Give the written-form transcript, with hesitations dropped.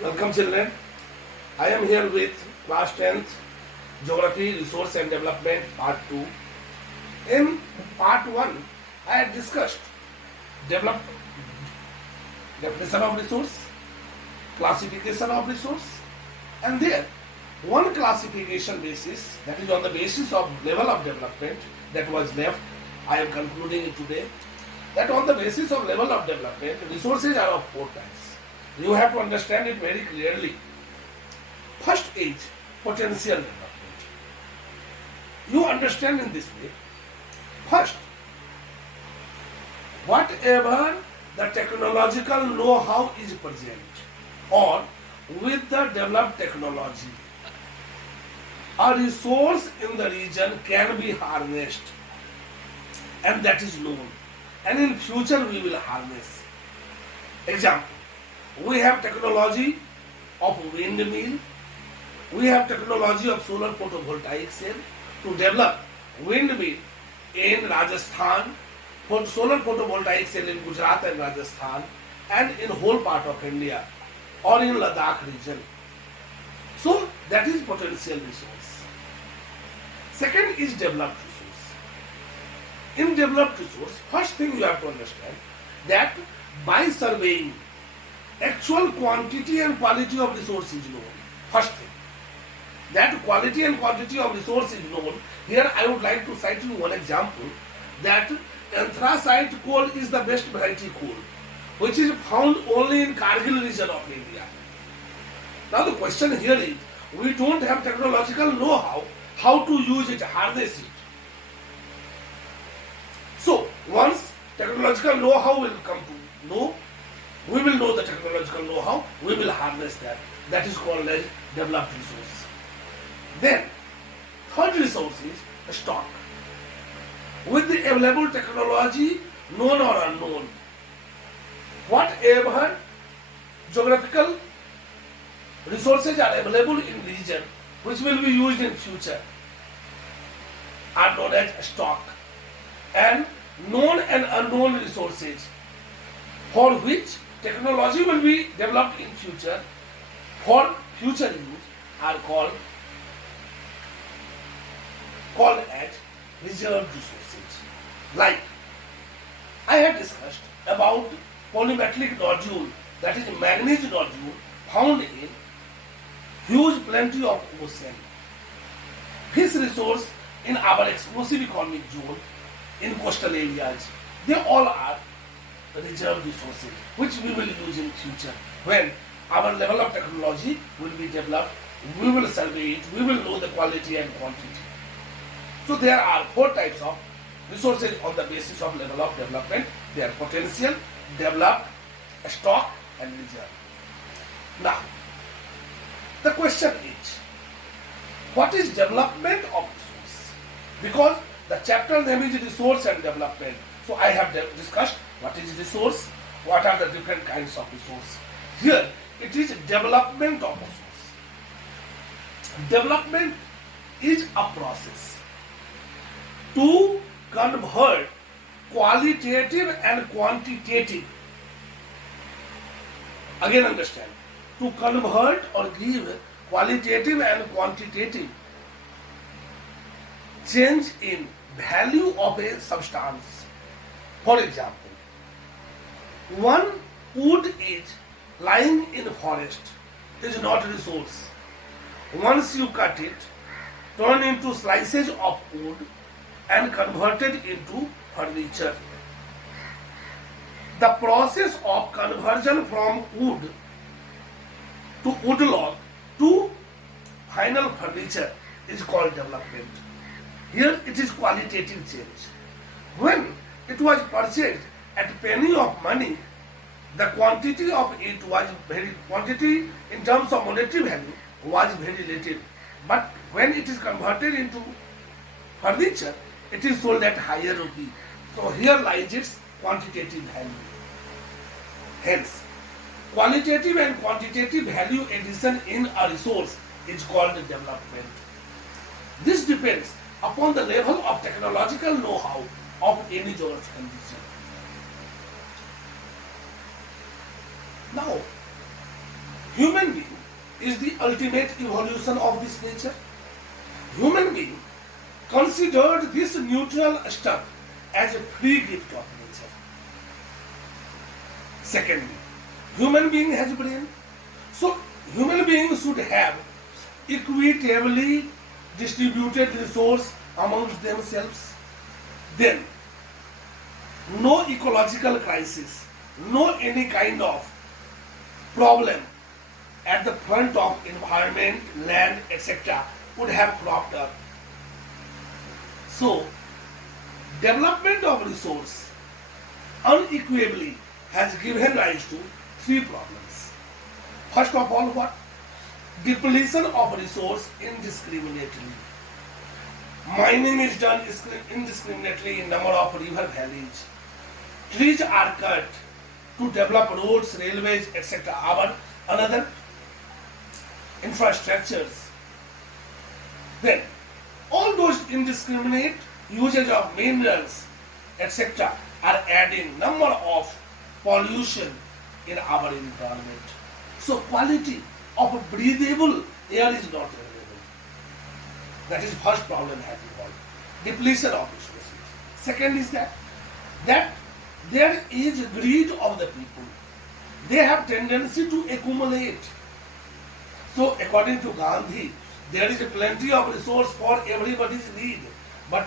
Welcome children. I am here with class 10th Geography, Resource and Development Part 2. In Part 1, I had discussed develop, definition of resource, classification of resource, and there one classification basis, that is on the basis of level of development, that was left. I am concluding it today, that on the basis of level of development, resources are of four types. You have to understand it very clearly. First is potential development. You understand in this way. First, whatever the technological know-how is present or with the developed technology, a resource in the region can be harnessed, and that is known, and in future we will harness. Example, we have technology of windmill, we have technology of solar photovoltaic cell to develop windmill in Rajasthan, for solar photovoltaic cell in Gujarat and Rajasthan, and in whole part of India or in Ladakh region. So that is potential resource. Second is developed resource. In developed resource, first thing you have to understand that by surveying, actual quantity and quality of resource is known. First thing, that quality and quantity of resource is known. Here I would like to cite you one example, that anthracite coal is the best variety coal, which is found only in Kargil region of India. Now the question here is, we don't have technological know-how how to use it, harness it. So once technological know-how will come to know, we will know the technological know-how, we will harness that. That is called as developed resource. Then, third resource is stock. With the available technology, known or unknown, whatever geographical resources are available in region, which will be used in future, are known as stock. And known and unknown resources, for which technology will be developed in future, for future use, are called as reserved resources. Like I have discussed about polymetallic nodule, that is manganese nodule, found in huge plenty of ocean. This resource in our exclusive economic zone, in coastal areas, they all are reserved resources, which we will use in future. When our level of technology will be developed, we will survey it, we will know the quality and quantity. So there are four types of resources on the basis of level of development. They are potential, developed, stock, and reserve. Now, the question is, what is development of resource? Because the chapter name is resource and development. So I have discussed what is resource, what are the different kinds of resource. Here it is development of resource. Development is a process to convert qualitative and quantitative. Again understand, to convert or give qualitative and quantitative change in value of a substance. For example, one wood is lying in forest is not a resource. Once you cut it, turn into slices of wood and converted into furniture. The process of conversion from wood to woodlog to final furniture is called development. Here it is qualitative change. When it was purchased at penny of money, the quantity of it was quantity in terms of monetary value was very little. But when it is converted into furniture, it is sold at higher rupee. So here lies its quantitative value. Hence, qualitative and quantitative value addition in a resource is called development. This depends upon the level of technological know-how of any geographical region. Now, human is the ultimate evolution of this nature. Human being considered this neutral stuff as a free gift of nature. Secondly, human being has brain. So human beings should have equitably distributed resource amongst themselves. Then, no ecological crisis, no any kind of problem at the front of environment, land, etc. would have cropped up. So, development of resource unequivocally has given rise to three problems. First of all, what? Depletion of resource indiscriminately. Mining is done indiscriminately in number of river valleys. Trees are cut to develop roads, railways, etc. Our another infrastructures. Then, all those indiscriminate usage of minerals, etc. are adding number of pollution in our environment. So, quality of breathable air is not available. That is first problem has evolved. Depletion of resources. Second is that there is greed of the people. They have tendency to accumulate. So according to Gandhi, there is plenty of resource for everybody's need. But